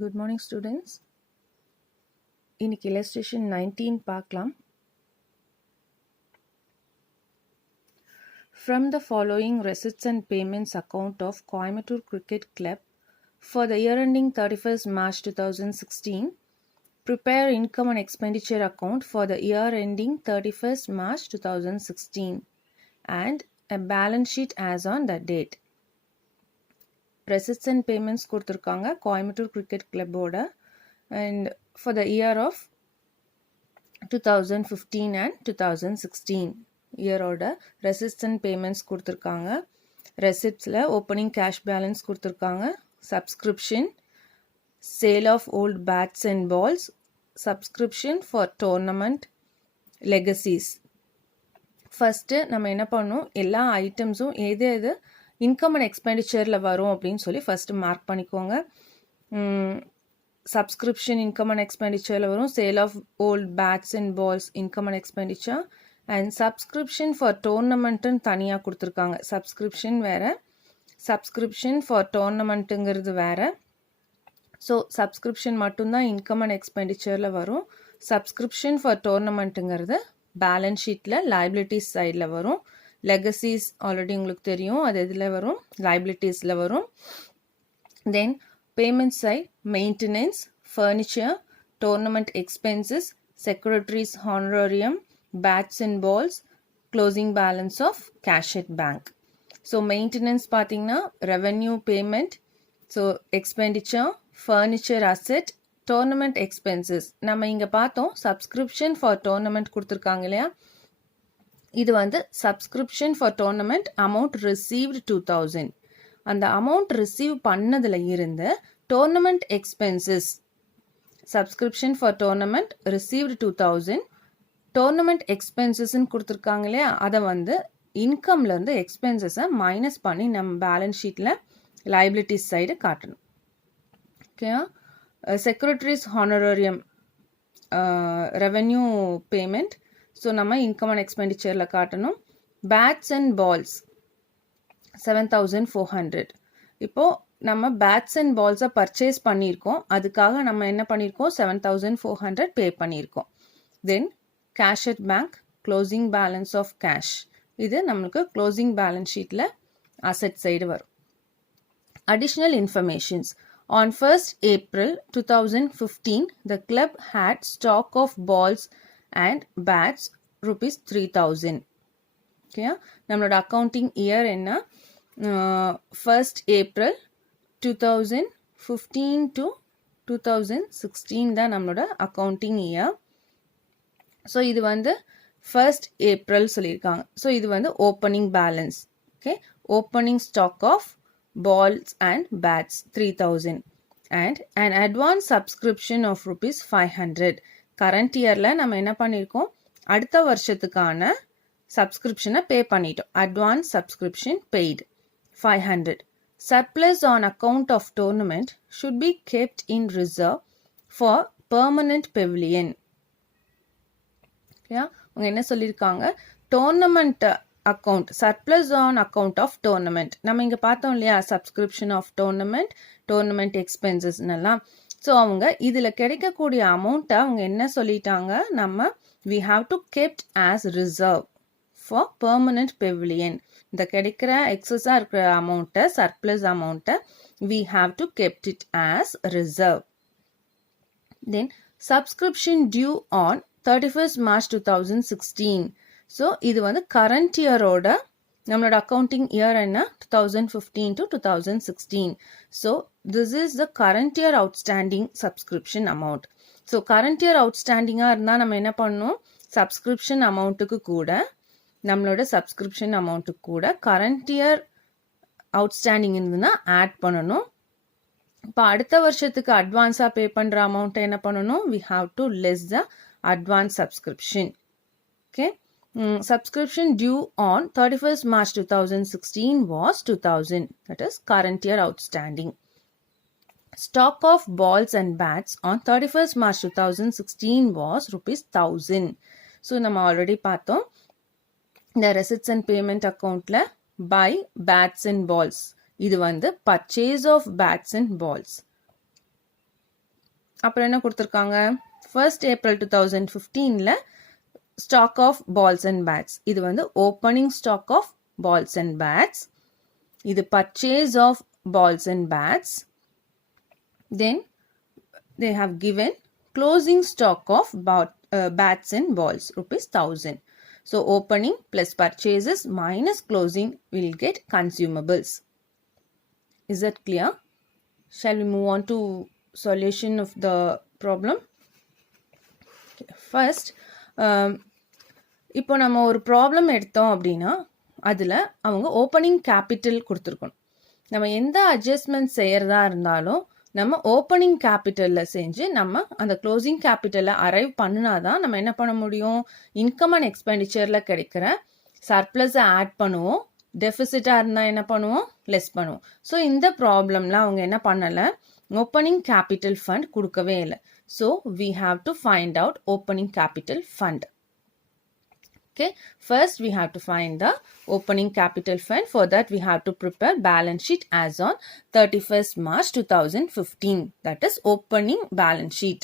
Good morning, students. இன்னைக்கு illustration 19 பார்க்கலாம். From the following receipts and payments account of Coimbatore Cricket Club for the year ending 31st March 2016, prepare income and expenditure account for the year ending 31st March 2016 and a balance sheet as on that date. Receipts and payments கொடுத்திருக்காங்க Coimbatore cricket கிளப்போட and for the year of 2015 and 2016 இயரோட receipts and payments கொடுத்திருக்காங்க. Receiptsல opening cash balance கொடுத்திருக்காங்க, subscription, sale of old bats and balls, subscription for tournament, legacies. First நம்ம என்ன பண்ணணும், எல்லா ஐட்டம்ஸும் எது இன்கம் அண்ட் எக்ஸ்பெண்டிச்சரில் வரும் அப்படின்னு சொல்லி ஃபர்ஸ்ட் மார்க் பண்ணிக்கோங்க. சப்ஸ்கிரிப்ஷன் இன்கம் அண்ட் எக்ஸ்பெண்டிச்சரில் வரும், sale of old bats and balls income and expenditure, and subscription for டோர்னமெண்ட்டுன்னு தனியாக கொடுத்துருக்காங்க. சப்ஸ்கிரிப்ஷன் வேறு, சப்ஸ்கிரிப்ஷன் ஃபார் டோர்னமெண்ட்டுங்கிறது வேறு. ஸோ சப்ஸ்கிரிப்ஷன் மட்டும்தான் இன்கம் அண்ட் எக்ஸ்பெண்டிச்சரில் வரும். சப்ஸ்கிரிப்ஷன் ஃபார் டோர்னமெண்ட்டுங்கிறது பேலன்ஸ் ஷீட்டில் லைபிலிட்டிஸ் சைடில் வரும். லெகசிஸ் ஆல்ரெடி உங்களுக்கு தெரியும், அது எதில் வரும், லைபிலிட்டிஸில் வரும். Then payment side maintenance, furniture, tournament expenses, secretaries honorarium, bats and balls, closing balance of cash at bank. So maintenance பார்த்தீங்கன்னா revenue payment, so expenditure, furniture asset, tournament expenses. நம்ம இங்கே பார்த்தோம் சப்ஸ்கிரிப்ஷன் ஃபார் டோர்னமெண்ட் கொடுத்துருக்காங்க இல்லையா, இது வந்து subscription for tournament amount received 2000. அந்த amount receive பண்ணதில் இருந்து tournament expenses, subscription for tournament received 2000, tournament எக்ஸ்பென்சஸ்ன்னு கொடுத்துருக்காங்க இல்லையா, அதை வந்து இன்கம்லேருந்து எக்ஸ்பென்சஸை மைனஸ் பண்ணி நம்ம பேலன்ஸ் ஷீட்டில் லைபிலிட்டிஸ் சைடு காட்டணும். ஓகேயா. Secretaries honorarium revenue payment, so நம்ம இன்கம் அண்ட் எக்ஸ்பெண்டிச்சரில் காட்டணும். Bats and balls 7400. இப்போது நம்ம பேட்ஸ் அண்ட் பால்ஸை பர்ச்சேஸ் பண்ணியிருக்கோம், அதுக்காக நம்ம என்ன பண்ணியிருக்கோம், 7400 பே பண்ணியிருக்கோம். Then cash at bank, closing balance of cash, இது நம்மளுக்கு க்ளோசிங் பேலன்ஸ் ஷீட்டில் அசெட் சைடு வரும். Additional informations. On 1st April 2015, the club had stock of balls and bats rupees 3000. Okay, நம்மளோட அக்கௌண்டிங் இயர் என்ன, 1st April 2015 to 2016 தான் நம்மளோட accounting year. So இது வந்து 1st April சொல்லியிருக்காங்க. ஸோ இது வந்து opening balance. Okay, opening stock of balls and bats 3000 and an advance subscription of rupees 500. Current இயரில் நம்ம என்ன பண்ணியிருக்கோம், அடுத்த வருஷத்துக்கான சப்ஸ்கிரிப்ஷனை பே பண்ணிட்டோம். Advance subscription paid 500. Surplus on account of tournament should be kept in reserve for permanent pavilion. அவங்க என்ன சொல்லியிருக்காங்க, tournament account, surplus on account of tournament, நம்ம இங்கே பார்த்தோம் இல்லையா, சப்ஸ்கிரிப்ஷன் ஆஃப் டோர்னமெண்ட், டோர்னமெண்ட் எக்ஸ்பென்சஸ்னெல்லாம். ஸோ அவங்க இதில் கிடைக்கக்கூடிய அமௌண்ட்டை அவங்க என்ன சொல்லிட்டாங்க, நம்ம we have to kept as reserve for permanent pavilion. இந்த கிடைக்கிற எக்ஸஸாக இருக்கிற அமௌண்ட்டை, சர்ப்ளஸ் அமௌண்ட்டை we have to kept it as reserve. Then subscription due on 31st March 2016. So இது வந்து கரண்ட் இயரோட நம்மளோட அக்கௌண்டிங் இயர் என்ன, 2015 to 2016. So this is the current year outstanding subscription amount. So current year அவுட்ஸ்டாண்டிங்காக இருந்தால் நம்ம என்ன பண்ணணும், சப்ஸ்கிரிப்ஷன் அமௌண்ட்டுக்கு கூட, நம்மளோட சப்ஸ்கிரிப்ஷன் அமௌண்ட்டுக்கு கூட கரண்ட் இயர் அவுட்ஸ்டாண்டிங் இருந்ததுன்னா ஆட் பண்ணணும். இப்போ அடுத்த வருஷத்துக்கு அட்வான்ஸாக பே பண்ணுற அமௌண்ட்டை என்ன பண்ணணும், we have to less the advance subscription. Okay, subscription due on 31st March 2016 was 2000, that is current year outstanding. Stock of balls and bats on 31st March 2016 was rupees 1000. So நம்ம already பார்த்தோம், இந்த receipts and payment accountல buy bats and balls, இது வந்து purchase of bats and balls. அப்புறம் என்ன கொடுத்துருக்காங்க, 1st April 2015ல stock of balls and bats, இது வந்து opening stock of balls and bats, இது purchase of balls and bats. Then they have given closing stock of bats and balls rupees 1000. So opening plus purchases minus closing will get consumables. Is that clear? Shall we move on to solution of the problem? Okay. First, இப்போ நம்ம ஒரு problem எடுத்தோம் அப்படின்னா அதில் அவங்க opening capital கொடுத்துருக்கணும். நம்ம எந்த அட்ஜஸ்ட்மெண்ட் செய்கிறதா இருந்தாலும் நம்ம ஓப்பனிங் கேபிட்டலில் செஞ்சு நம்ம அந்த க்ளோசிங் கேபிட்டலை அரைவ் பண்ணினாதான் நம்ம என்ன பண்ண முடியும், இன்கம் அண்ட் எக்ஸ்பெண்டிச்சரில் கிடைக்கிற சர்ப்ளஸை ஆட் பண்ணுவோம், டெஃபிசிட்டாக இருந்தால் என்ன பண்ணுவோம், லெஸ் பண்ணுவோம். ஸோ இந்த ப்ராப்ளமில் அவங்க என்ன பண்ணலை, ஓப்பனிங் கேபிட்டல் ஃபண்ட் கொடுக்கவே இல்லை. So we have to find out opening capital fund. Okay, first we have to find the opening capital fund. For that we have to prepare balance sheet as on 31st March 2015. That is opening balance sheet.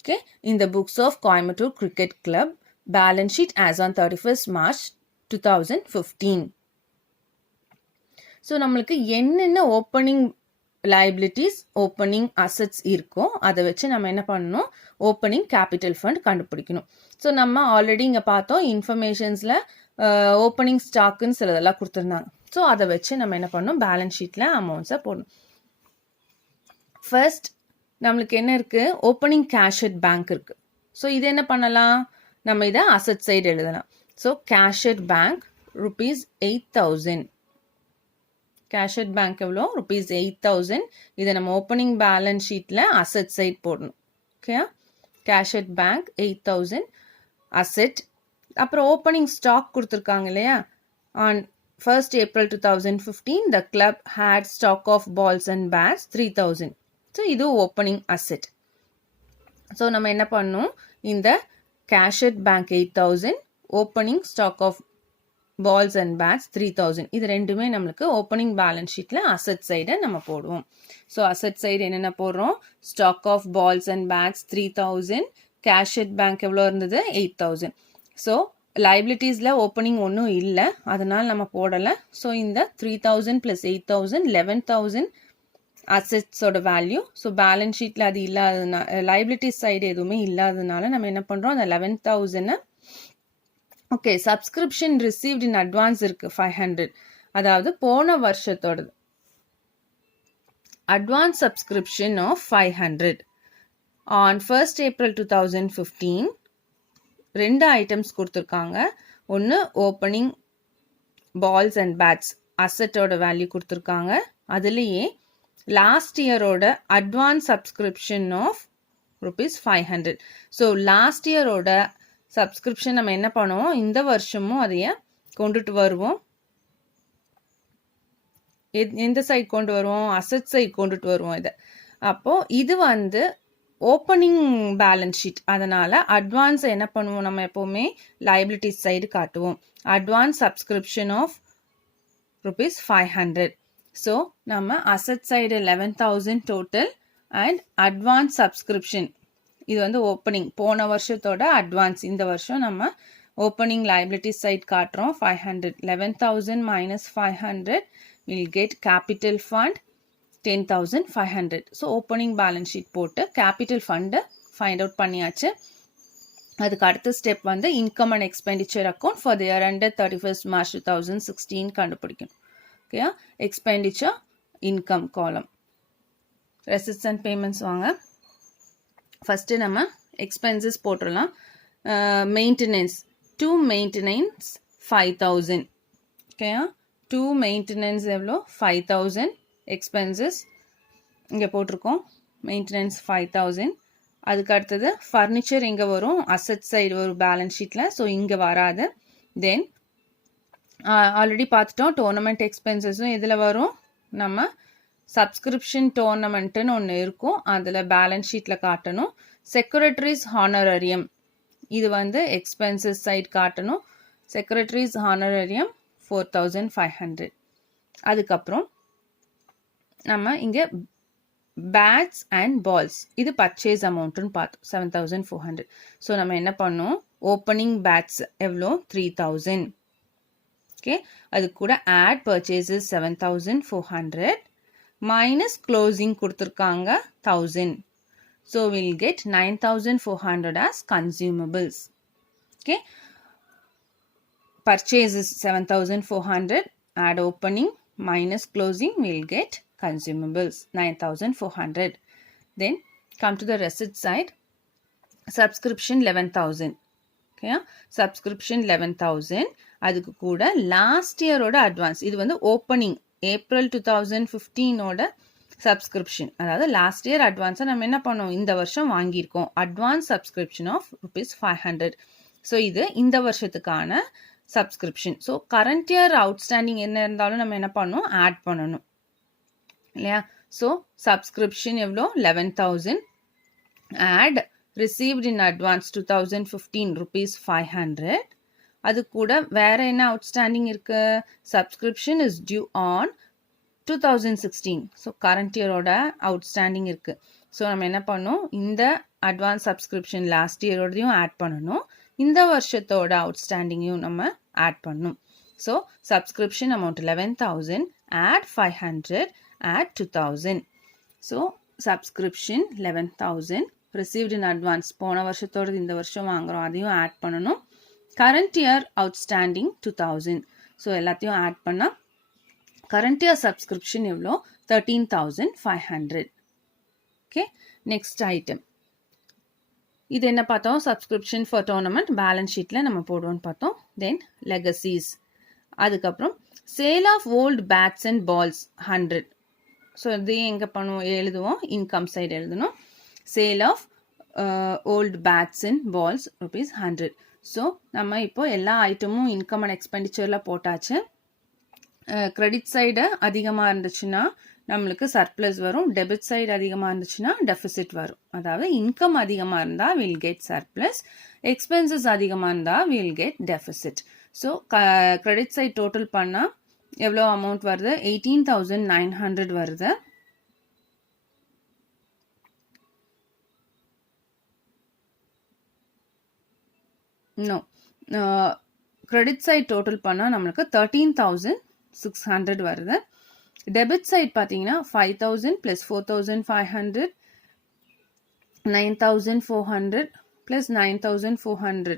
Okay, in the books of Coimbatore Cricket Club, balance sheet as on 31st March 2015. So நம்மளுக்கு என்னென்ன opening liabilities, opening assets இருக்கோ அதை வச்சு நம்ம என்ன பண்ணணும், opening capital fund கண்டுபிடிக்கணும். So நம்ம ஆல்ரெடி இங்கே பார்த்தோம், இன்ஃபர்மேஷன்ஸில் ஓப்பனிங் ஸ்டாக்குன்னு சிலதெல்லாம் கொடுத்துருந்தாங்க. ஸோ அதை வச்சு நம்ம என்ன பண்ணணும், பேலன்ஸ் ஷீட்டில் அமௌண்ட்ஸை போடணும். ஃபர்ஸ்ட் நம்மளுக்கு என்ன இருக்குது, ஓப்பனிங் கேஷ் அட் பேங்க் இருக்குது. ஸோ இது என்ன பண்ணலாம், நம்ம இதை அசட் சைடு எழுதலாம். So cash at bank rupees 8000. Cash at bank எவ்வளோ, rupees 8000. இதை நம்ம ஓப்பனிங் பேலன்ஸ் ஷீட்டில் அசட் சைட் போடணும். Okay, cash at bank 8000 asset. அப்புறம் ஓப்பனிங் ஸ்டாக் கொடுத்துருக்காங்க இல்லையா, on 1st April 2015 the club had stock of balls and bats 3000. So இது opening asset. So நம்ம என்ன பண்ணணும், இந்த cash at bank 8000, opening stock of balls and bats 3000, இது ரெண்டுமே நம்மளுக்கு ஓப்பனிங் பேலன்ஸ் ஷீட்டில் அசெட் சைடை நம்ம போடுவோம். ஸோ அசெட் சைடு என்னென்ன போடுறோம், stock of balls and bats 3000, cash at bank எவ்வளோ இருந்தது 8000. ஸோ லைபிலிட்டிஸில் ஓப்பனிங் ஒன்றும் இல்லை, அதனால் நம்ம போடலை. ஸோ இந்த 3000 + 8000 11,000 அசெட்ஸோட வேல்யூ. ஸோ பேலன்ஸ் ஷீட்டில் அது இல்லாததுனால, லைபிலிட்டிஸ் சைடு எதுவுமே இல்லாததுனால நம்ம என்ன பண்ணுறோம், அந்த 11,000. Okay, subscription received in advance இருக்குது 500, அதாவது போன வருஷத்தோடது. Advance subscription of 500 on 1st April 2015. ரெண்டு ஐட்டம்ஸ் கொடுத்துருக்காங்க. ஒன்று ஓப்பனிங் பால்ஸ் அண்ட் பேட்ஸ் அசட்டோட வேல்யூ கொடுத்துருக்காங்க. அதுலேயே லாஸ்ட் இயரோட advance subscription of ₹500. So last இயரோட சப்ஸ்கிரிப்ஷன் நம்ம என்ன பண்ணுவோம், இந்த வருஷமும் அதைய கொண்டுட்டு வருவோம். எந்த சைட் கொண்டு வருவோம், அசட் சைட் கொண்டுட்டு வருவோம் இதை. அப்போது இது வந்து ஓப்பனிங் பேலன்ஸ் ஷீட், அதனால் அட்வான்ஸ் என்ன பண்ணுவோம், நம்ம எப்போவுமே லைபிலிட்டிஸ் சைடு காட்டுவோம். Advance subscription of ₹500. ஸோ நம்ம asset side 11,000 total and advance subscription, இது வந்து ஓப்பனிங் போன வருஷத்தோட அட்வான்ஸ், இந்த வருஷம் நம்ம ஓப்பனிங் லைபிலிட்டிஸ் சைட் காட்டுறோம் 500. 11,000 - 500 will get capital fund 10,500. So opening balance sheet போட்டு கேபிட்டல் ஃபண்டை ஃபைண்ட் அவுட் பண்ணியாச்சு. அதுக்கு அடுத்த ஸ்டெப் வந்து income and expenditure account for the year ended 31st March 2016 கண்டுபிடிக்கணும். ஓகேயா, எக்ஸ்பெண்டிச்சர் இன்கம் காலம். ரெசிப்ட்ஸ் அண்ட் பேமெண்ட்ஸ் வாங்க. ஃபஸ்ட்டு நம்ம எக்ஸ்பென்சஸ் போட்டுடலாம். Maintenance, 2 maintenance 5,000. ஓகேயா, 2 மெயின்டெனன்ஸ் எவ்வளோ 5,000. எக்ஸ்பென்சஸ் இங்கே போட்டிருக்கோம், மெயின்டெனன்ஸ் 5,000. அதுக்கு அடுத்தது ஃபர்னிச்சர் எங்கே வரும், அசட் சைடு வரும் பேலன்ஸ் ஷீட்டில். ஸோ இங்கே வராது. தென் ஆல்ரெடி பார்த்துட்டோம், டோர்னமெண்ட் எக்ஸ்பென்சஸும் இதில் வரும். நம்ம சப்ஸ்கிரிப்ஷன் டோர்னமெண்ட்டுன்னு ஒன்று இருக்கும், அதில் பேலன்ஸ் ஷீட்டில் காட்டணும். செக்ரட்டரிஸ் ஹானரரியம், இது வந்து எக்ஸ்பென்சஸ் சைட் காட்டணும். செக்ரட்டரிஸ் ஹானரரியம் 4,500. அதுக்கப்புறம் நம்ம இங்கே பேட்ஸ் அண்ட் பால்ஸ் இது பர்ச்சேஸ் அமௌண்ட்டுன்னு பார்த்தோம் 7400. ஸோ நம்ம என்ன பண்ணோம், ஓப்பனிங் பேட்ஸ் எவ்வளோ 3000. ஓகே, அது கூட ஆட் பர்ச்சேசஸ் 7400 மைனஸ் க்ளோசிங் கொடுத்துருக்காங்க 1000. So will get 9400 as consumables. Okay, purchases 7400, add opening minus closing, we'll get consumables 9400. Then come to the receipt side, subscription 11,000. Okay, subscription 11,000. அதுக்கு கூட last இயரோட advance, இது வந்து opening April 2015ஓட subscription, அதாவது last year அட்வான்ஸை நம்ம என்ன பண்ணோம், இந்த வருஷம் வாங்கியிருக்கோம். Advance subscription of ₹500. ஸோ இது இந்த வருஷத்துக்கான subscription. So current year outstanding என்ன இருந்தாலும் நம்ம என்ன பண்ணணும், ஆட் பண்ணணும் இல்லையா. ஸோ சப்ஸ்கிரிப்ஷன் எவ்வளோ 11,000, ஆட் ரிசீவ்ட் இன் அட்வான்ஸ் 2015 ₹500. அது கூட வேற என்ன அவுட்ஸ்டாண்டிங் இருக்கு, subscription is due on 2016. So current இயரோட அவுட்ஸ்டாண்டிங் இருக்கு. ஸோ நம்ம என்ன பண்ணோம், இந்த அட்வான்ஸ் சப்ஸ்கிரிப்ஷன் லாஸ்ட் இயரோடையும் ஆட் பண்ணணும், இந்த வருஷத்தோட அவுட்ஸ்டாண்டிங்கையும் நம்ம ஆட் பண்ணணும். So subscription amount 11,000, add 500, add 2000. So subscription 11,000, received in advance போன வருஷத்தோட இந்த வருஷம் வாங்குறோம், அதையும் ஆட் பண்ணணும். Current year outstanding 2000. ஸோ எல்லாத்தையும் ஆட் பண்ணால் கரண்ட் இயர் சப்ஸ்கிரிப்ஷன் எவ்வளோ 13,500. ஓகே, நெக்ஸ்ட் ஐட்டம் இது என்ன பார்த்தோம், சப்ஸ்கிரிப்ஷன் ஃபார் டோர்னமெண்ட் பேலன்ஸ் ஷீட்டில் நம்ம போடுவோம்னு பார்த்தோம். தென் லெகசிஸ், அதுக்கப்புறம் sale of old bats and balls 100. So இது எங்கே பண்ணுவோம், எழுதுவோம், இன்கம் சைடு எழுதணும். Sale of old bats and balls ₹100. So நம்ம இப்போ எல்லா ஐட்டமும் இன்கம் அண்ட் எக்ஸ்பெண்டிச்சரில் போட்டாச்சு. கிரெடிட் சைடு அதிகமாக இருந்துச்சுன்னா நம்மளுக்கு சர்ப்ளஸ் வரும், டெபிட் சைடு அதிகமாக இருந்துச்சுன்னா டெபிசிட் வரும். அதாவது இன்கம் அதிகமாக இருந்தால் வில் கெட் சர்ப்ளஸ், எக்ஸ்பென்சஸ் அதிகமாக இருந்தால் will get deficit. So credit side total பண்ணால் எவ்வளோ அமௌண்ட் வருது, 18,900 வருது. நோ, கிரெடிட் சைடு டோட்டல் பண்ணால் நம்மளுக்கு 13,600 வருது. டெபிட் சைட் பார்த்தீங்கன்னா 5,000 + 4,500, 9,400 + 9,400,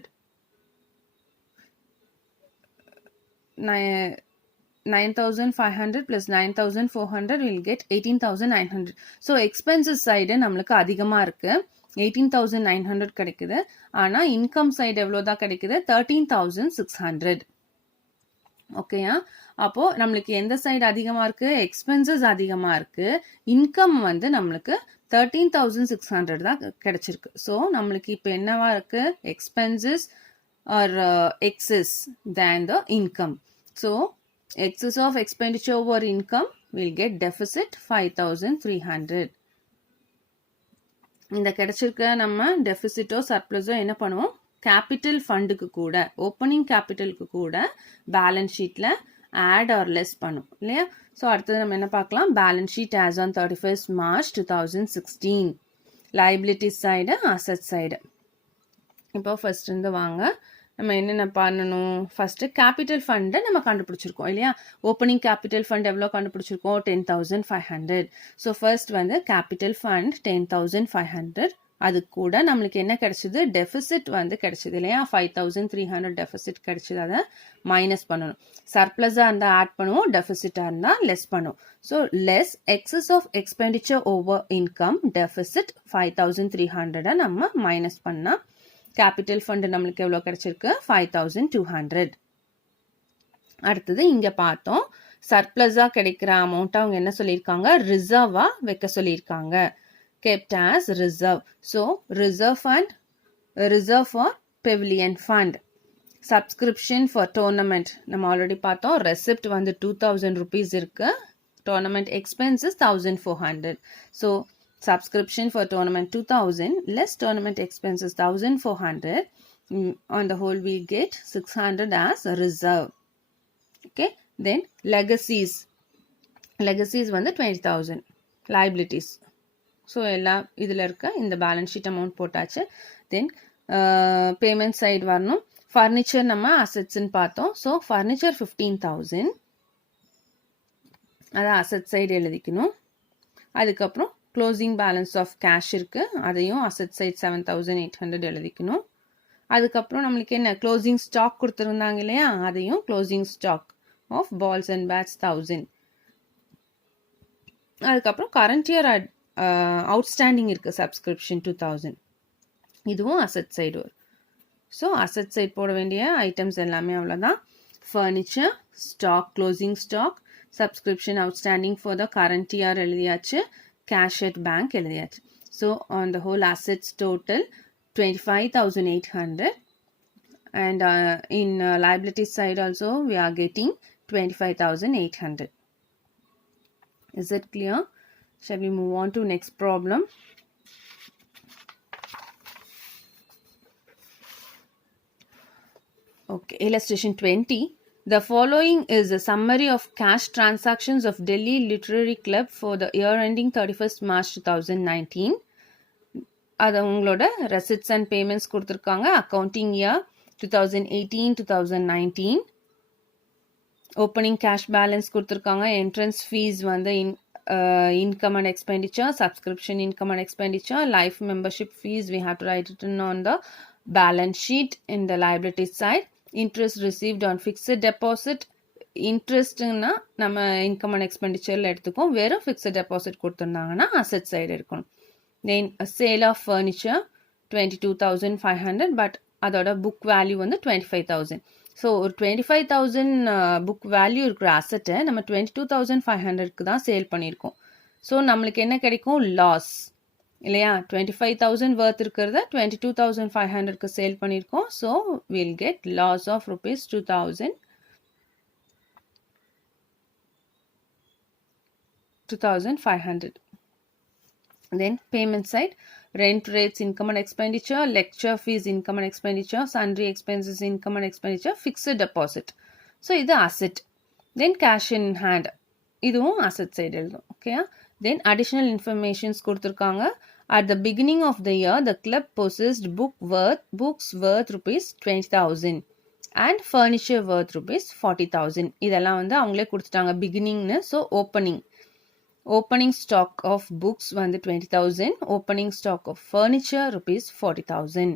9,500 + 9,400 will get 18,900. So expenses side நம்மளுக்கு அதிகமாக இருக்கு, 18,900 கிடைக்குது. ஆனால் இன்கம் சைடு எவ்வளோ தான் கிடைக்குது, 13,600. ஓகேயா, அப்போ நம்மளுக்கு எந்த சைடு அதிகமாக இருக்கு, எக்ஸ்பென்சஸ் அதிகமாக இருக்கு, இன்கம் வந்து நம்மளுக்கு 13,600 தான் கிடைச்சிருக்கு. ஸோ நம்மளுக்கு இப்போ என்னவா இருக்கு, expenses are excess than the income. So excess of expenditure over income will get deficit 5,300. இந்த கிடைச்சிருக்க நம்ம டெபிசிட்டோ சர்ப்ளஸோ என்ன பண்ணுவோம், கேபிட்டல் ஃபண்டுக்கு கூட, ஓப்பனிங் கேபிட்டலுக்கு கூட பேலன்ஸ் ஷீட்டில் ஆட் ஆர் லெஸ் பண்ணும் இல்லையா. ஸோ அடுத்தது நம்ம என்ன பார்க்கலாம், balance sheet as on 31st March 2016, liabilities side, asset side. இப்போ ஃபர்ஸ்ட் இருந்து வாங்க, நம்ம என்னென்ன பண்ணணும், ஃபர்ஸ்ட் கேபிட்டல் ஃபண்டை நம்ம கண்டுபிடிச்சிருக்கோம் இல்லையா. ஓப்பனிங் கேபிட்டல் ஃபண்ட் எவ்வளோ கண்டுபிடிச்சிருக்கோம், 10,500. ஸோ ஃபர்ஸ்ட் வந்து கேபிட்டல் ஃபண்ட் 10,500, அது கூட நம்மளுக்கு என்ன கிடைச்சது, டெபிசிட் வந்து கிடைச்சது இல்லையா, 5,300 டெபிசிட் கிடைச்சது. அதை மைனஸ் பண்ணணும். சர்ப்ளஸாக இருந்தால் ஆட் பண்ணுவோம், டெபிசிட்டாக இருந்தால் லெஸ் பண்ணுவோம். So less excess of expenditure over income deficit 5,300 நம்ம மைனஸ் பண்ணால் கேபிட்டல் ஃபண்ட் நம்மளுக்கு எவ்வளோ கிடைச்சிருக்கு, 5,200. அடுத்தது இங்கே பார்த்தோம், சர்ப்ளஸாக கிடைக்கிற அமௌண்ட் அவங்க என்ன சொல்லியிருக்காங்க, ரிசர்வாக வைக்க சொல்லியிருக்காங்க, kept as reserve. So reserve fund, reserve for pavilion fund. Subscription for tournament நம்ம ஆல்ரெடி பார்த்தோம், ரெசிப்ட் வந்து 2,000 rupees இருக்கு, tournament expenses 1,400. So subscription for tournament 2,000 less tournament expenses 1,400. On the whole we get 600 as reserve. Okay, then legacies வந்து 20,000 liabilities. So எல்லாம் இதில் இருக்க இந்த balance sheet amount போட்டாச்சு. தென் பேமெண்ட் சைடு வரணும். ஃபர்னிச்சர் நம்ம அசெட்ஸ்ன்னு பார்த்தோம். ஸோ ஃபர்னிச்சர் 15,000 அதை அசெட் சைடு எழுதிக்கணும். அதுக்கப்புறம் க்ளோசிங் பேலன்ஸ் ஆஃப் கேஷ் இருக்குது, அதையும் அசெட் சைட் 7,800 எழுதிக்கணும். அதுக்கப்புறம் நம்மளுக்கு என்ன க்ளோசிங் ஸ்டாக் கொடுத்துருந்தாங்க இல்லையா, அதையும் closing stock of balls and bats 1000. அதுக்கப்புறம் கரண்ட் இயர் அவுட்ஸ்டாண்டிங் இருக்குது சப்ஸ்கிரிப்ஷன் 2000, இதுவும் அசெட் சைடு வரும். ஸோ அசெட் சைட் போட வேண்டிய ஐட்டம்ஸ் எல்லாமே அவ்வளோதான். Furniture, stock, closing stock, subscription outstanding for the current year எழுதியாச்சு, கேஷ் அட் பேங்க் எழுதியாச்சு. So on the whole assets total 25,800 and in liabilities side also we are getting 25,800. Is it clear? Shall we move on to next problem? Okay, illustration 20. The following is a summary of cash transactions of Delhi Literary Club for the year ending 31st March 2019. அது உங்களோட receipts and payments கொடுத்துருக்காங்க. Accounting year 2018-2019. Opening cash balance கொடுத்துருக்காங்க. Entrance fees வந்து income and expenditure, subscription income and expenditure, life membership fees we have to write it in on the balance sheet. In the liabilities side, interest received on fixed deposit. இன்ட்ரெஸ்ட்னா நம்ம income and எக்ஸ்பெண்டிச்சரில் எடுத்துக்கோம். வெறும் fixed deposit கொடுத்துருந்தாங்கன்னா asset side இருக்கணும். தென் sale of furniture 22,500, but அதோட book value வந்து 25,000. So ஒரு 25,000 book value இருக்கிற அசட்டை நம்ம 22,500க்கு தான் சேல் பண்ணியிருக்கோம். ஸோ நம்மளுக்கு என்ன கிடைக்கும்? லாஸ் இல்லையா? 25,000 வர்த் இருக்கிறத 22,500க்கு சேல் பண்ணியிருக்கோம். So will get loss of rupees 2,500. Then payment side, rent rates, income and expenditure, lecture fees, income and expenditure, sundry expenses, income and expenditure, fixed deposit. So இது asset. Then cash in hand, இதுவும் asset side எழுதும். Okay. Then additional informations கொடுத்திருக்காங்க. At the beginning of the year, the club possessed books worth rupees 20,000 and furniture worth rupees 40,000. இதெல்லாம் வந்து அவங்களே கொடுத்துட்டாங்க beginningனு. So opening stock of books வந்து 20,000, opening stock of furniture rupees 40,000.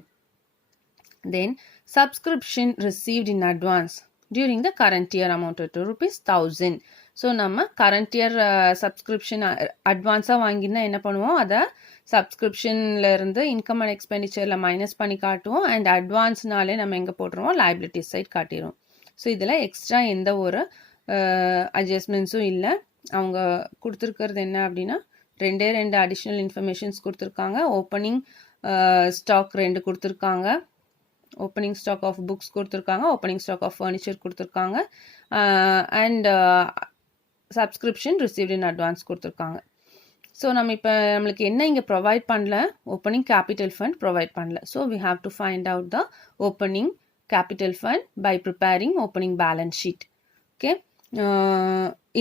Then subscription received in advance during the current year amounted to rupees 1,000. So நம்ம current year subscription அட்வான்ஸாக வாங்கினா என்ன பண்ணுவோம்? அதை சப்ஸ்கிரிப்ஷனில் இருந்து இன்கம் அண்ட் எக்ஸ்பெண்டிச்சரில் மைனஸ் பண்ணி காட்டுவோம். அண்ட் அட்வான்ஸ்னாலே நம்ம எங்கே போட்டுருவோம்? லைபிலிட்டிஸ் சைட் காட்டிடுவோம். ஸோ இதில் எக்ஸ்ட்ரா எந்த ஒரு அட்ஜஸ்ட்மெண்ட்ஸும் இல்லை. அவங்க கொடுத்துருக்கிறது என்ன அப்படின்னா, ரெண்டு அடிஷ்னல் இன்ஃபர்மேஷன்ஸ் கொடுத்துருக்காங்க. ஓப்பனிங் ஸ்டாக் 2 கொடுத்துருக்காங்க, ஓப்பனிங் ஸ்டாக் ஆஃப் புக்ஸ் கொடுத்துருக்காங்க, ஓப்பனிங் ஸ்டாக் ஆஃப் ஃபர்னிச்சர் கொடுத்துருக்காங்க, and subscription received in advance கொடுத்துருக்காங்க. ஸோ நம்ம இப்போ நம்மளுக்கு என்ன இங்கே ப்ரொவைட் பண்ணல? ஓப்பனிங் கேபிட்டல் ஃபண்ட் ப்ரொவைட் பண்ணல. So we have to find out the opening capital fund by preparing opening balance sheet. Okay.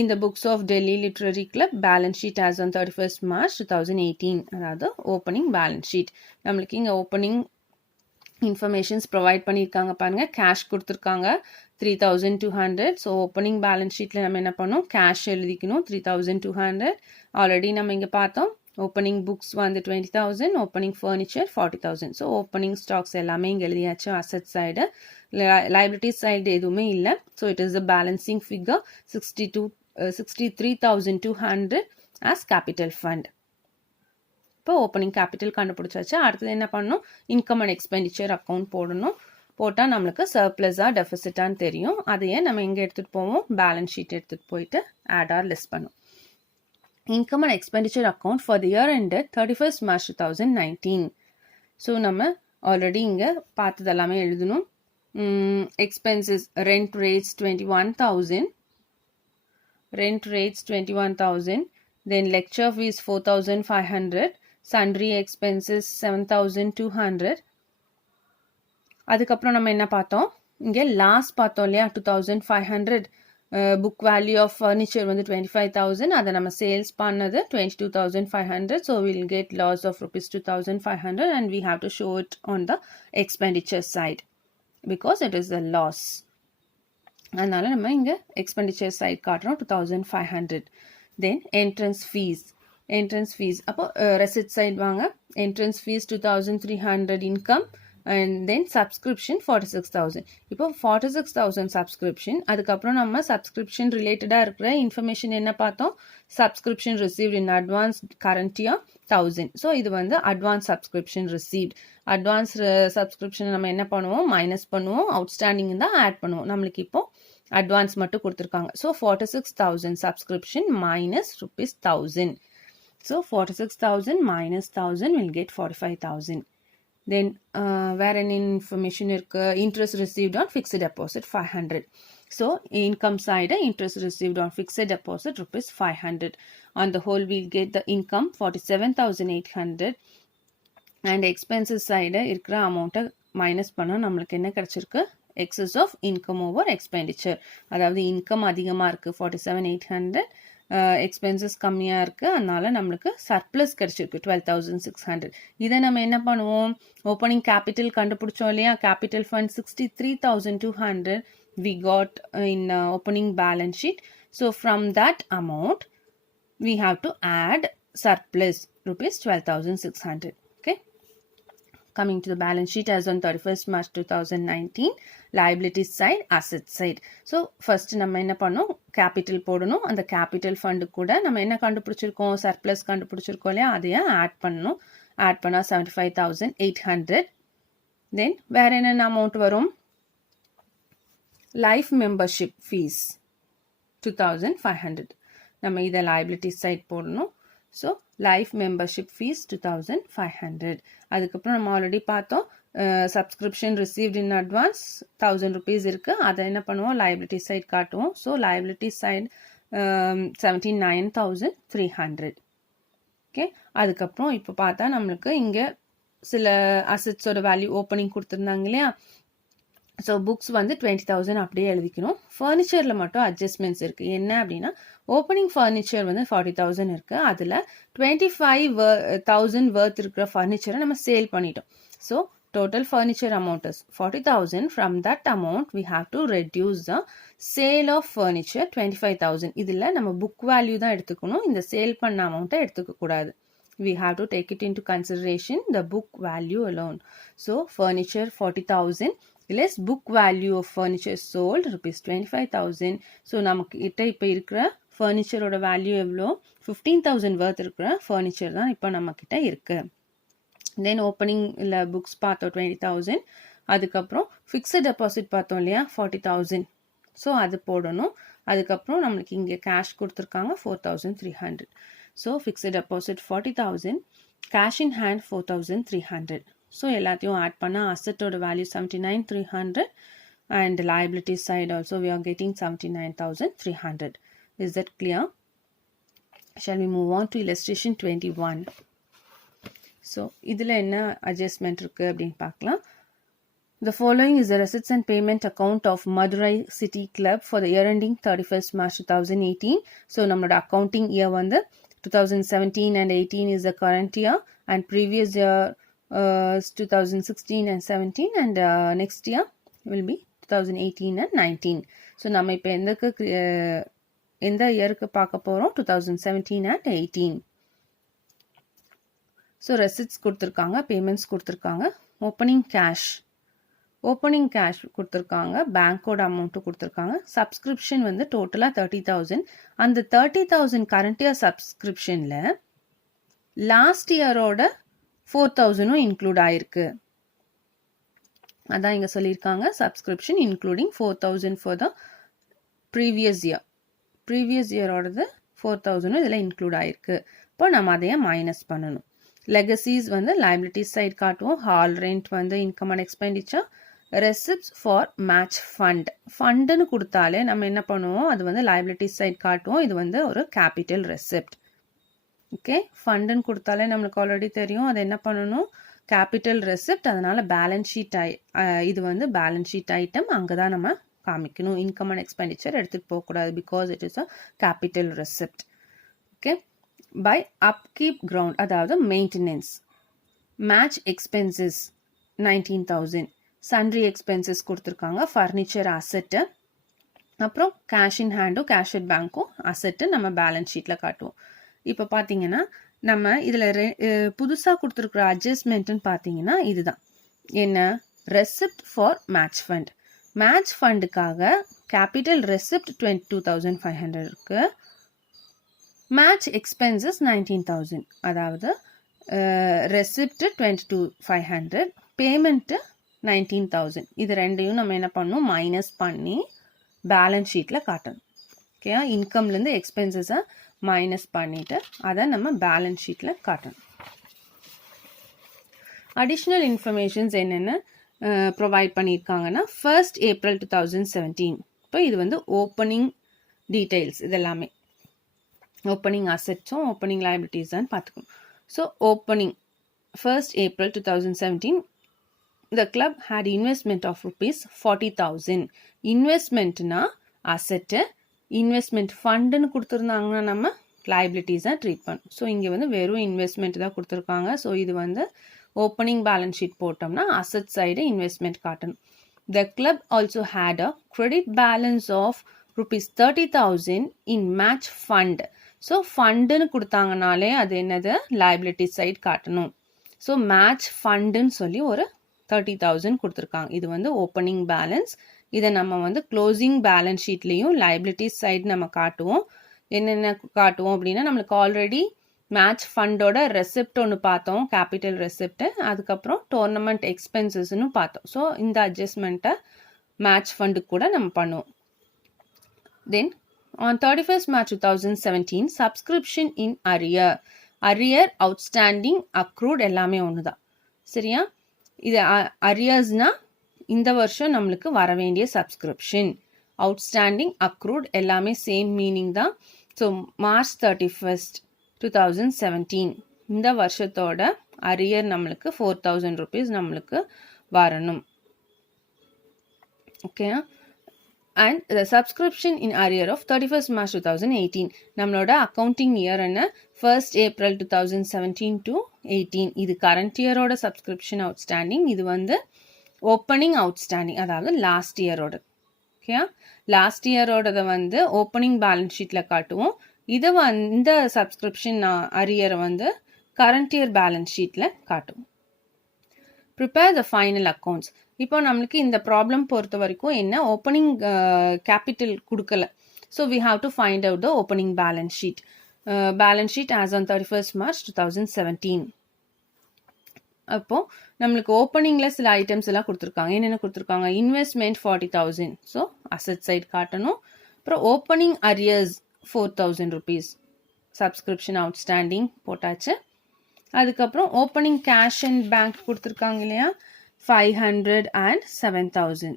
In the books of Delhi Literary Club, balance sheet as on 31st March 2018, அதாவது opening balance sheet. நம்மளுக்கு இங்கே opening informations provide பண்ணியிருக்காங்க பாருங்கள். Cash கொடுத்துருக்காங்க 3,200. So opening balance ஷீட்டில் நம்ம என்ன பண்ணோம்? கேஷ் எழுதிக்கணும் 3,200. ஆல்ரெடி நம்ம இங்கே பார்த்தோம். ஓப்பனிங் புக்ஸ் வந்து 20,000, opening furniture 40,000. So opening stocks எல்லாமே இங்கே எழுதியாச்சு. அசெட் சைடு, liabilities side எதுவுமே இல்லை. So it is the balancing figure 63,200 as capital fund. இப்போ ஓப்பனிங் கேபிட்டல் கண்டுபிடிச்சாச்சு. அடுத்தது என்ன பண்ணணும்? இன்கம் அண்ட் எக்ஸ்பெண்டிச்சர் அக்கௌண்ட் போடணும். போட்டால் நம்மளுக்கு சர்ப்ளஸாக டெஃபிசிட்டான்னு தெரியும். அதையே நம்ம எங்கே எடுத்துகிட்டு போவோம்? பேலன்ஸ் ஷீட் எடுத்துகிட்டு போயிட்டு ஆட் ஆர் லிஸ்ட் பண்ணும். Income and expenditure account for the year ended 31st March 2019. So நம்ம ஆல்ரெடி இங்கே பார்த்தது எல்லாமே எழுதணும். Expenses, rent rates 21,000, then lecture fees 4,500, sundry expenses 7,200. அதுக்கப்புறம் நம்ம என்ன பார்த்தோம்? இங்கே லாஸ் பார்த்தோம் இல்லையா? 2,500 புக் வேல்யூ ஆஃப் ஃபர்னிச்சர் வந்து 25,000, அதை நம்ம சேல்ஸ் பண்ணது 22,500. So will get loss of rupees 2,500 and we have to show it on the expenditure side because it is a loss. அதனால நம்ம இங்கே எக்ஸ்பெண்டிச்சர் சைட் காட்டுறோம் 2,500. தென் என்ட்ரன்ஸ் ஃபீஸ் அப்போ ரெசிட் சைட் வாங்க. Entrance fees 2,300 income and then subscription 46,000. இப்போ 46,000 subscription. அதுக்கப்புறம் நம்ம subscription ரிலேட்டடாக இருக்கிற இன்ஃபர்மேஷன் என்ன பார்த்தோம்? Subscription received in advance current year 1,000. So இது வந்து advance subscription received. Advance subscription நம்ம என்ன பண்ணுவோம்? மைனஸ் பண்ணுவோம். அவுட்ஸ்டாண்டிங் தான் ஆட் பண்ணுவோம். நம்மளுக்கு இப்போ அட்வான்ஸ் மட்டும் கொடுத்துருக்காங்க. So 46,000 subscription minus rupees 1,000. So 46,000 minus 1,000 will get 45,000. Then வேற என்ன இன்ஃபர்மேஷன் இருக்கு? Interest received on fixed deposit 500. So income side interest received on fixed deposit rupees 500. On the whole we'll get the income 47,800. And expenses side இருக்கிற அமௌண்ட்டை minus பண்ணால் நம்மளுக்கு என்ன கிடைச்சிருக்கு? Excess of income over expenditure. அதாவது income அதிகமாக இருக்குது 47,800, expenses கம்மியாக இருக்குது, அதனால நம்மளுக்கு சர்ப்ளஸ் கிடைச்சிருக்கு 12,600. இதை நம்ம என்ன பண்ணுவோம்? ஓப்பனிங் கேபிட்டல் கண்டுபிடிச்சோம் இல்லையா? Capital fund 63,200 we got in opening balance sheet. So from that amount we have to add surplus rupees 12,600. Okay, coming to the balance sheet as on 31st March 2019, liabilities side, asset side. So first நம்ம என்ன பண்ணோம்? Capital போடணும். அந்த capital fund கூட நம்ம என்ன கண்டுபிடிச்சிருக்கோம்? Surplus கண்டுபிடிச்சிருக்கோம் இல்லையா? அதையே ஆட் பண்ணணும். ஆட் பண்ணால் 75,800. தென் வேற என்னென்ன அமௌண்ட் வரும்? Life membership fees 2,500. நம்ம இதை liabilities side போடணும். So life membership fees 2,500. அதுக்கப்புறம் நம்ம ஆல்ரெடி பார்த்தோம் subscription received in advance 1,000 rupees இருக்குது. அதை என்ன பண்ணுவோம்? liability சைட் காட்டுவோம். So liability side 79,300. ஓகே, அதுக்கப்புறம் இப்போ பார்த்தா நம்மளுக்கு இங்கே சில அசட்ஸோட வேல்யூ ஓப்பனிங் கொடுத்துருந்தாங்க இல்லையா? ஸோ புக்ஸ் வந்து 20,000 அப்படியே எழுதிக்கணும். ஃபர்னிச்சரில் மட்டும் அட்ஜஸ்ட்மெண்ட்ஸ் இருக்குது. என்ன அப்படின்னா ஓப்பனிங் ஃபர்னிச்சர் வந்து 40,000 இருக்குது. அதில் 25,000 வர்த் இருக்கிற ஃபர்னிச்சரை நம்ம சேல் பண்ணிட்டோம். So total furniture amount is 40,000. From that amount we have to reduce the sale of furniture 25,000. இதில் நம்ம புக் வேல்யூ தான் எடுத்துக்கணும். இந்த சேல் பண்ண அமௌண்ட்டை எடுத்துக்க கூடாது. We have to take it into consideration the book value alone. So furniture 40,000 less book value of furniture sold rupees 25,000. So நமக்கு கிட்ட இப்போ இருக்கிற ஃபர்னிச்சரோட வேல்யூ எவ்வளோ? 15,000 வர்த் இருக்கிற ஃபர்னிச்சர் தான் இப்போ நம்ம கிட்ட இருக்கு. தென் ஓப்பனிங்கில் புக்ஸ் பார்த்தோம் 20,000. அதுக்கப்புறம் ஃபிக்ஸட் டெபாசிட் பார்த்தோம் இல்லையா? 40,000. ஸோ அது போடணும். அதுக்கப்புறம் நம்மளுக்கு இங்கே கேஷ் கொடுத்துருக்காங்க 4,300. So fixed deposit 40,000, cash in hand 4,300. So எல்லாத்தையும் ஆட் பண்ணால் அசட்டோட value 79,300 and liability side also we are getting 79,300. Is that clear? Shall we move on to illustration 21? So இதில் என்ன adjustment இருக்குது அப்படின்னு பார்க்கலாம். The following is the receipts and payment account of Madurai City Club for the year ending 31st March 2018. So நம்மளோட accounting year வந்து 2017 and 18 is the current year and previous year 2016 and 17 and next year will be 2018 and 19. So நம்ம இப்போ எந்த இயருக்கு பார்க்க போகிறோம்? 2017 and 18. So receipts கொடுத்துருக்காங்க, payments கொடுத்துருக்காங்க, ஓப்பனிங் கேஷ் கொடுத்துருக்காங்க, பேங்க்கோட அமௌண்ட்டு கொடுத்துருக்காங்க, சப்ஸ்கிரிப்ஷன் வந்து டோட்டலாக 30,000. அந்த 30,000 கரண்ட் இயர் சப்ஸ்கிரிப்ஷனில் லாஸ்ட் இயரோட 4,000 இன்க்ளூட் ஆயிருக்கு. அதான் இங்கே சொல்லியிருக்காங்க subscription including 4,000 for the previous இயரோடது 4,000 இதில் இன்க்ளூட் ஆயிருக்கு. இப்போ நம்ம அதையே மைனஸ் பண்ணணும். லெகசிஸ் வந்து liabilities சைட் காட்டுவோம். ஹால் ரெண்ட் வந்து income and expenditure. Receipts for match ஃபண்டுன்னு கொடுத்தாலே நம்ம என்ன பண்ணுவோம்? அது வந்து liabilities சைட் காட்டுவோம். இது வந்து ஒரு கேபிட்டல் ரெசிப்ட். ஓகே, ஃபண்டுன்னு கொடுத்தாலே நம்மளுக்கு ஆல்ரெடி தெரியும் அது என்ன பண்ணணும்? Capital receipt. அதனால பேலன்ஸ் ஷீட் இது வந்து பேலன்ஸ் ஷீட் ஐட்டம், அங்கே தான் நம்ம காமிக்கணும். இன்கம் அண்ட் எக்ஸ்பெண்டிச்சர் எடுத்துகிட்டு போகக்கூடாது because it is a capital receipt. Okay, by upkeep ground அதாவது maintenance. Match expenses 19,000. Sundry expenses கொடுத்துருக்காங்க. ஃபர்னிச்சர் அசெட்டு, அப்புறம் கேஷ் இன் ஹேண்டும் கேஷ் அட் பேங்க்கும் அசெட்டு நம்ம பேலன்ஸ் ஷீட்டில் காட்டுவோம். இப்போ பார்த்தீங்கன்னா நம்ம இதில் புதுசாக கொடுத்துருக்குற அட்ஜஸ்ட்மெண்ட்டுன்னு பார்த்தீங்கன்னா இதுதான் என்ன, receipt for match fund. Match ஃபண்டுக்காக கேபிட்டல் ரெசிப்ட் 22,500 இருக்கு, மேட்ச் எக்ஸ்பென்சஸ் 19,000. அதாவது ரெசிப்ட் 22,500, பேமெண்ட்டு 19,000. இது ரெண்டையும் நம்ம என்ன பண்ணணும், மைனஸ் பண்ணி பேலன்ஸ் ஷீட்டில் காட்டணும். ஓகே, இன்கம்லேருந்து எக்ஸ்பென்சஸை மைனஸ் பண்ணிவிட்டு அதை நம்ம பேலன்ஸ் ஷீட்டில் காட்டணும். அடிஷ்னல் இன்ஃபர்மேஷன்ஸ் என்னென்ன ப்ரொவைட் பண்ணியிருக்காங்கன்னா, 1st April 2017. இப்போ இது வந்து ஓப்பனிங் டீட்டெயில்ஸ், இதெல்லாமே ஓப்பனிங் அசெட்ஸும் ஓப்பனிங் லைபிலிட்டிஸ் தான் பார்த்துக்கணும். So opening 1st April 2017, the club had investment of rupees 40,000. இன்வெஸ்ட்மெண்ட்னா அசெட்டு, இன்வெஸ்ட்மெண்ட் ஃபண்டுன்னு கொடுத்துருந்தாங்கன்னா நம்ம லைபிலிட்டிஸாக ட்ரீட் பண்ணும். ஸோ இங்கே வந்து வெறும் இன்வெஸ்ட்மெண்ட் தான் கொடுத்துருக்காங்க. ஸோ இது வந்து ஓப்பனிங் பேலன்ஸ் ஷீட் போட்டோம்னா அசெட் சைடு இன்வெஸ்ட்மெண்ட் காட்டணும். The club also had a credit balance of rupees 30,000 in match fund. So ஃபண்டுன்னு கொடுத்தாங்கனாலே அது என்னது, லைபிலிட்டி சைடு காட்டணும். ஸோ மேட்ச் ஃபண்டுன்னு சொல்லி ஒரு 30,000 கொடுத்துருக்காங்க. இது வந்து ஓப்பனிங் பேலன்ஸ். இதை நம்ம வந்து க்ளோசிங் பேலன்ஸ் ஷீட்லேயும் லைபிலிட்டிஸ் சைடு நம்ம காட்டுவோம். என்னென்ன காட்டுவோம் அப்படின்னா, நம்மளுக்கு ஆல்ரெடி மேட்ச் ஃபண்டோட ரெசிப்ட் ஒன்று பார்த்தோம், கேபிட்டல் ரெசிப்ட். அதுக்கப்புறம் டோர்னமெண்ட் எக்ஸ்பென்சஸ்ன்னு பார்த்தோம். ஸோ இந்த அட்ஜஸ்ட்மெண்ட்டை மேட்ச் ஃபண்டுக்கு கூட நம்ம பண்ணுவோம். தென் on 31st March 2017, subscription in arrear outstanding accrued எல்லாமே ஒன்று தான். சரியா, இது அரியர்ஸ்னா இந்த வருஷம் நம்மளுக்கு வர வேண்டிய சப்ஸ்கிரிப்ஷன், அவுட்ஸ்டாண்டிங் அக்ரூட் எல்லாமே சேம் மீனிங் தான். ஸோ March 31st 2017 இந்த வருஷத்தோட அரியர் நம்மளுக்கு 4,000 rupees நம்மளுக்கு வரணும். Okay, and the subscription in arrear of 31st March 2018, நம்மளோட அக்கௌண்டிங் இயர் என்ன, 1st April 2017 to 18. இது கரண்ட் இயரோட சப்ஸ்கிரிப்ஷன் அவுட்ஸ்டாண்டிங். இது வந்து ஓப்பனிங் அவுட்ஸ்டாண்டிங், அதாவது லாஸ்ட் இயரோட. ஓகே, லாஸ்ட் இயரோடதை வந்து ஓப்பனிங் பேலன்ஸ் ஷீட்டில் காட்டுவோம். இதை இந்த சப்ஸ்கிரிப்ஷன் அரியரை வந்து கரண்ட் இயர் பேலன்ஸ் ஷீட்டில் காட்டுவோம். Prepare the final accounts. இப்போ நம்மளுக்கு இந்த ப்ராப்ளம் பொறுத்த வரைக்கும் என்ன, ஓப்பனிங் கேபிட்டல் கொடுக்கல. So we have to find out the opening balance sheet. Balance sheet as on 31st March 2017. அப்போது நம்மளுக்கு ஓப்பனிங்கில் சில ஐட்டம்ஸ் எல்லாம் கொடுத்துருக்காங்க. என்னென்ன கொடுத்துருக்காங்க, இன்வெஸ்ட்மெண்ட் 40,000. ஸோ அசெட் சைட் காட்டணும். அப்புறம் opening arrears 4,000 rupees, subscription outstanding போட்டாச்சு. அதுக்கப்புறம் ஓப்பனிங் கேஷ் அண்ட் பேங்க் கொடுத்துருக்காங்க இல்லையா, 500 and 7,000.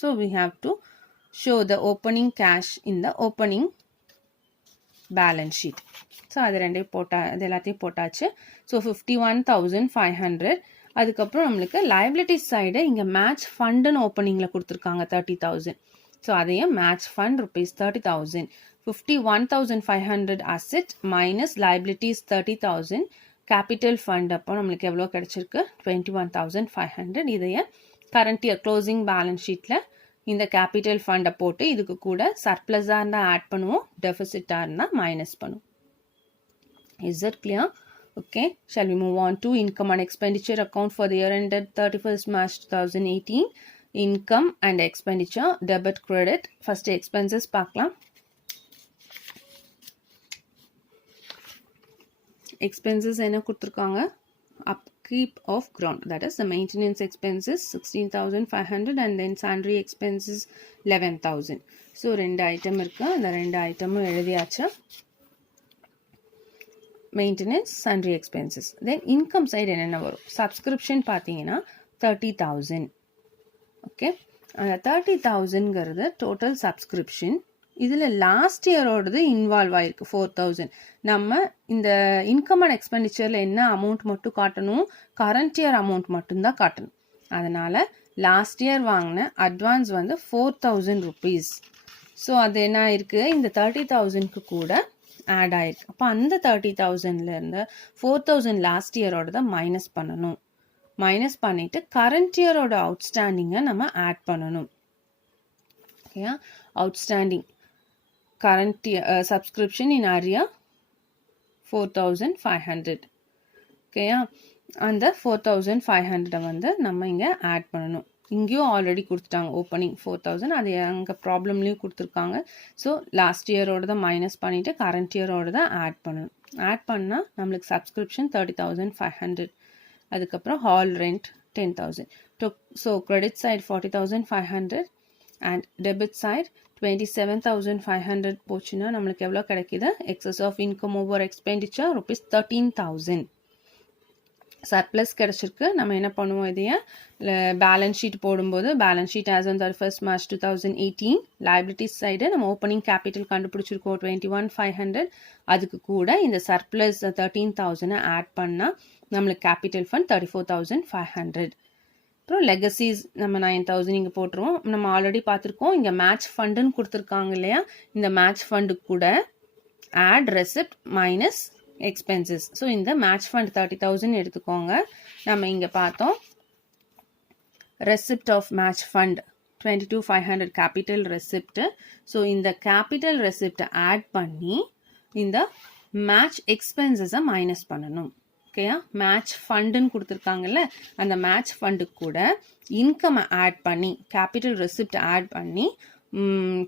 So we have to show the opening cash in the opening balance sheet. So அது எல்லாத்தையும் போட்டாச்சு. ஸோ 51,500. அதுக்கப்புறம் நம்மளுக்கு லைபிலிட்டிஸ் சைடு இங்கே மேட்ச் ஃபண்டுன்னு ஓப்பனிங்கில் கொடுத்துருக்காங்க 30,000. ஸோ அதையும் match fund rupees 30,000. 51,500 asset minus liabilities 30,000. Capital fund அப்போ நம்மளுக்கு எவ்வளோ கிடச்சிருக்கு, 21,500. இதைய கரண்ட் இயர் க்ளோசிங் பேலன்ஸ் ஷீட்டில் இந்த கேபிட்டல் ஃபண்டை போட்டு இதுக்கு கூட சர்ப்ளஸாக இருந்தால் ஆட் பண்ணுவோம், டெஃபிசிட்டாக இருந்தால் மைனஸ் பண்ணுவோம். Is it clear? Okay, shall we move on to income and expenditure account for the year ended 31st March 2018. Income and expenditure, debit credit. First expenses பார்க்கலாம். எக்ஸ்பென்சஸ் என்ன கொடுத்துருக்காங்க, upkeep of ground, that is the maintenance expenses 16,500 and then sundry expenses 11,000. So 2 item இருக்கு, அந்த 2 ஐட்டமும் எழுதியாச்சு. Maintenance, sundry expenses. தென் income side என்னென்ன வரும், subscription பார்த்தீங்கன்னா 30,000. ஓகே, அந்த 30,000ங்கிறது டோட்டல் சப்ஸ்கிரிப்ஷன். இதில் லாஸ்ட் இயரோடது இன்வால்வ் ஆயிருக்கு 4,000. நம்ம இந்த இன்கம் அண்ட் எக்ஸ்பெண்டிச்சரில் என்ன அமௌண்ட் மட்டும் காட்டணும், கரண்ட் இயர் அமௌண்ட் மட்டும்தான் காட்டணும். அதனால் லாஸ்ட் இயர் வாங்கின அட்வான்ஸ் வந்து 4,000 rupees. ஸோ அது என்ன ஆயிருக்கு, இந்த 30,000க்கு கூட ஆட் ஆயிருக்கு. அப்போ அந்த 30,000லேருந்து 4,000 லாஸ்ட் இயரோட தான் மைனஸ் பண்ணணும். மைனஸ் பண்ணிட்டு கரண்ட் இயரோட அவுட்ஸ்டாண்டிங்கை நம்ம ஆட் பண்ணணும். ஓகேயா, அவுட்ஸ்டாண்டிங் கரண்ட் சப்ஸ்கிரிப்ஷன் இன் அரியர் 4,500. ஓகேயா, அந்த 4,500 வந்து நம்ம இங்கே ஆட் பண்ணணும். இங்கேயும் ஆல்ரெடி கொடுத்துட்டாங்க ஓப்பனிங் 4,000, அது அங்கே ப்ராப்ளம்லேயும் கொடுத்துருக்காங்க. ஸோ லாஸ்ட் இயரோட தான் மைனஸ் பண்ணிவிட்டு கரண்ட் இயரோட தான் ஆட் பண்ணணும். ஆட் பண்ணால் நம்மளுக்கு சப்ஸ்கிரிப்ஷன் 30,500, அதுக்கப்புறம் hall rent 10,000. So credit side 40,500 and debit side 27,500 போச்சுன்னா நம்மளுக்கு எவ்வளோ கிடைக்குது, excess of income over expenditure ₹13,000 surplus கிடச்சிருக்கு. நம்ம என்ன பண்ணுவோம், இதையே பேலன்ஸ் ஷீட் போடும்போது balance sheet as on 31st March 2018 liabilities side நம்ம ஓப்பனிங் கேபிட்டல் கண்டுபிடிச்சிருக்கோம் 21,500. அதுக்கு கூட இந்த சர்ப்ளஸ் 13,000 ஆட் பண்ணால் நம்மளுக்கு கேபிட்டல் ஃபண்ட் 34,500. அப்புறம் லெகசிஸ் நம்ம 9,000 இங்கே போட்டுருவோம். நம்ம ஆல்ரெடி பார்த்துருக்கோம், இங்கே மேட்ச் ஃபண்டுன்னு கொடுத்துருக்காங்க இல்லையா, இந்த மேட்ச் ஃபண்டுக்கு கூட add receipt minus expenses. So இந்த மேட்ச் ஃபண்ட் 30,000 எடுத்துக்கோங்க. நம்ம இங்கே பார்த்தோம் receipt of match fund 22,500 capital receipt. So இந்த கேபிட்டல் ரெசிப்டை ஆட் பண்ணி இந்த மேட்ச் எக்ஸ்பென்சஸை மைனஸ் பண்ணணும். ஓகேயா, மேட்ச் ஃபண்டுன்னு கொடுத்துருக்காங்கல்ல, அந்த மேட்ச் ஃபண்டுக்கு கூட இன்கம் ஆட் பண்ணி கேபிட்டல் ரெசிப்ட் ஆட் பண்ணி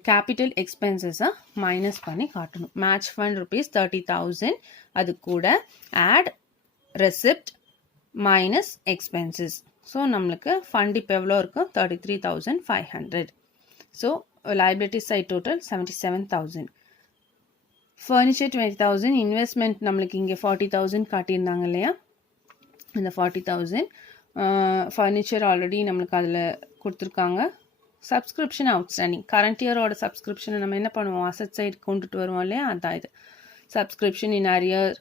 கேபிட்டல் எக்ஸ்பென்சஸை மைனஸ் பண்ணி காட்டணும். மேட்ச் ஃபண்ட் ₹30,000, அது கூட add receipt minus expenses. So நம்மளுக்கு ஃபண்ட் இப்போ எவ்வளோ இருக்கும், 33,500. So liability side total 77,000. Furniture 20,000, investment நம்மளுக்கு இங்கே 40,000 காட்டியிருந்தாங்க இல்லையா, இந்த 40,000 ஃபர்னிச்சர் ஆல்ரெடி நம்மளுக்கு அதில் கொடுத்துருக்காங்க. சப்ஸ்கிரிப்ஷன் அவுட்ஸ்டாண்டிங் கரண்ட் இயரோட சப்ஸ்கிரிப்ஷனை நம்ம என்ன பண்ணுவோம், அசட் சைடு கொண்டுட்டு வருவோம் இல்லையா, அதான் இது. Subscription in arrear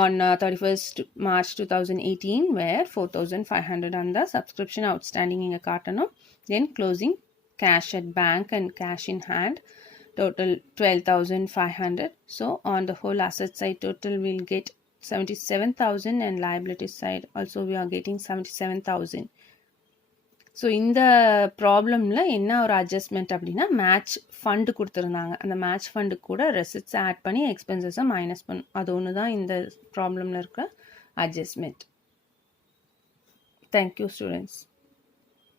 on 31st March 2018 வேர் 4,500 அந்த சப்ஸ்கிரிப்ஷன் அவுட்ஸ்டாண்டிங் இங்கே காட்டணும். தென் closing cash at bank and cash in hand total 12,500. So on the whole asset side total we'll get 77,000 and liability side also we are getting 77,000. So இந்த ப்ராப்ளமில் என்ன ஒரு adjustment அப்படின்னா, match fund கொடுத்துருந்தாங்க, அந்த match fund கூட receipts add பண்ணி எக்ஸ்பென்சஸை minus பண்ணும். அது ஒன்று தான் இந்த ப்ராப்ளமில் இருக்க அட்ஜஸ்ட்மெண்ட். Thank you students.